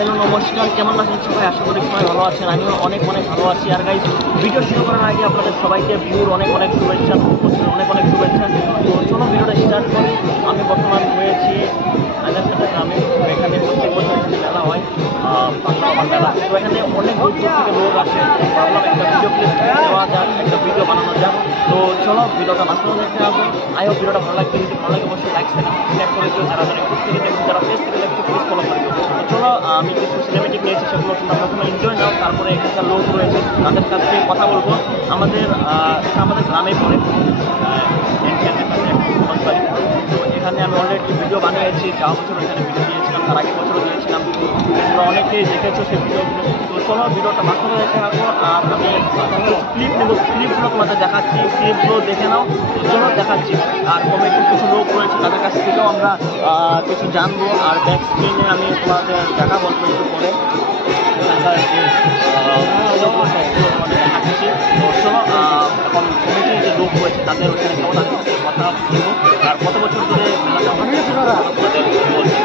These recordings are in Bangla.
হ্যালো নমস্কার, কেমন আছেন সবাই? আশা করি সবাই ভালো আছেন। আমিও অনেক ভালো আছি। আর গাইস, ভিডিও শুরু করার আগে আপনাদের সবাইকে ভিউর অনেক শুভেচ্ছা, অনেক শুভেচ্ছা। তো চলো ভিডিওটা স্টার্ট করি। আমি বর্তমান রয়েছি আইলারসাটা গ্রামে। এখানে প্রত্যেক বছর এখানে মেলা হয়, পাগলা বাবার মেলা। তো এখানে অনেক দূর থেকে লোক আসে। ভাবলাম একটা ভিডিও ক্লিপ দেওয়া যাক, একটা ভিডিও বানানো যাক। তো চলো ভিডিওটা মাঝখানে দেখতে আসবো। আইও ভিডিওটা ভালো লাগবে, যদি ভালো লাগে অবশ্যই লাইক শেয়ার করে দিও। যারা ইউটিউব থেকে দেখছো, যারা ফেস থেকে দেখছো, প্লিজ ফলো করে দিও। চলো আমি কিছু সিনেমেটিক নিয়েছি, সেগুলো তোমরা প্রথমে এনজয় নাও। তারপরে এখানকার লোক রয়েছে, তাদের কাছ থেকে কথা বলবো। আমাদের গ্রামে পড়ে তো এখানে আমি অলরেডি ভিডিও বানিয়েছি। যাওয়া বছর এখানে ভিডিও দিয়েছিলাম, তার আগের বছরও দিয়েছিলাম। তোমরা অনেকেই দেখেছো সেই ভিডিওগুলো। তো চলো ভিডিওটা মাঝখানে দেখে থাকবো। আর আমি ক্লিপ নেবো, ক্লিপগুলো তোমাদের দেখাচ্ছি, ক্লিপগুলো দেখে নাও। চলো দেখাচ্ছি। আর কমিটির কিছু লোক রয়েছে, তাদের কাছ থেকেও আমরা কিছু জানবো। আর ব্যাক স্ক্রিনে আমি তোমাদের দেখাবো একটু পরে। এখানকার যে তোমাদের দেখাচ্ছি। তো চলো এখন কমিটির যে লোক রয়েছে তাদের ওখানে যাবো, তাদের সাথে কথা বলবো। আর কত বছর ধরে মেলাটা তোমাদের বলছি।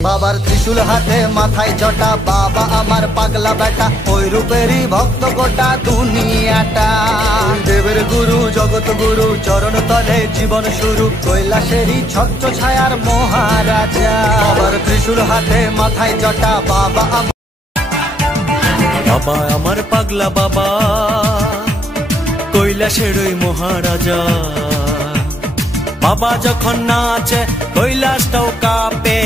বাবার ত্রিশূল হাতে মাথায় জটা, বাবা আমার পাগলা বেটা, ওই রূপেরই ভক্ত গোটা দুনিয়াটা। দেবের গুরু জগৎ গুরু, চরণ তলে জীবন শুরু, কৈলাসেরই ছত্র ছায়ার মহারাজা। বাবার ত্রিশূল হাতে মাথায় জটা, বাবা আমার পাগলা বাবা, কৈলাসের ওই মহারাজা। বাবা যখন নাচে কৈলাসটাও কাঁপে,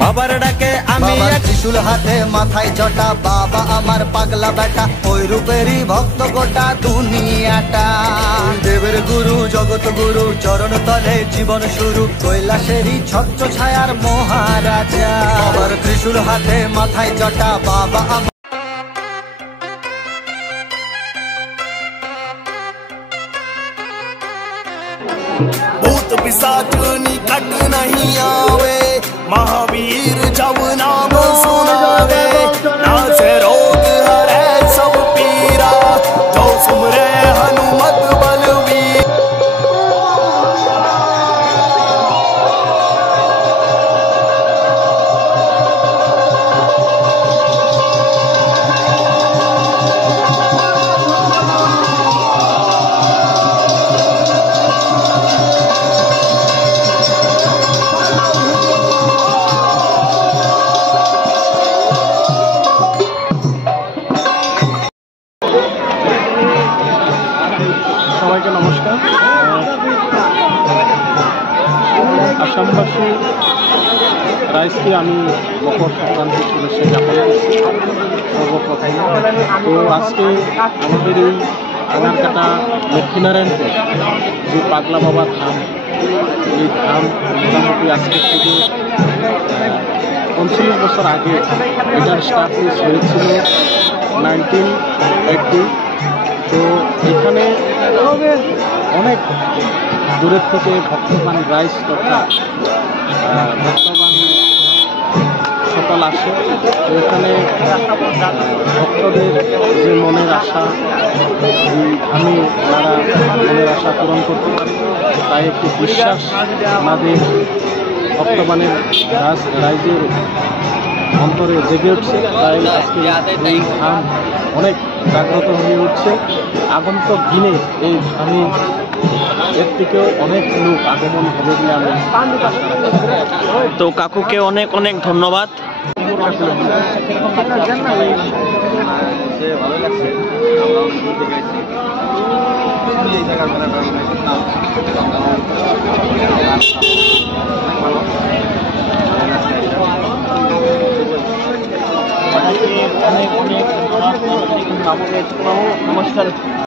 বাবার ডাকে আমি ত্রিশূল হাতে মাথায় জটা, বাবা আমার পাগলা বেটা, ওই রূপেরই ভক্ত গোটা দুনিয়াটা। দেবের গুরু জগৎ গুরু, চরণ তলে জীবন শুরু, কৈলাসেরই ছত্র ছায়ার মহারাজা। বাবার ত্রিশূল হাতে মাথায় জটা, বাবা भूत पिशाच निकट नहीं आवे, महावीर जब नाम सुनावे, नासे रोग हरे सब पीरा, जो सुमरे हनुमत बलवीर। সবাইকে নমস্কার। আসামবাসী রাইজকে আমি মকর সংক্রান্তির শুভেচ্ছা জ্ঞাপন করছি সর্বপ্রথম। তো আজকে আমাদের এই আনারকাটা লক্ষ্মীনারায়ণপুর যে পাগলা বাবা ধাম, এই ধাম মোটামুটি আজকের থেকে 39 বছর আগে এটার স্টাবলিশ হয়েছিল 1980। তো এখানে অনেক দূরের থেকে ভক্তবান রাইজ তথা ভক্তবান সকল আসে। তো এখানে ভক্তদের যে মনের আশা, আমি তারা মনের আশা পূরণ করতে পারি, তাই একটি বিশ্বাস আমাদের ভক্তবানের রাইজের অন্তরে জেগে উঠছে। তাই আজকে এই ধাম অনেক জাগ্রত হয়ে উঠছে। আগন্তক দিনে এই ধামে এর থেকেও অনেক লোক আগমন হবে বলে আমি। তো কাকুকে অনেক ধন্যবাদ। ভালো লাগছে, আমরাও শুনতে গেছি এই জায়গার মনে করেন অনেক নমস্কার।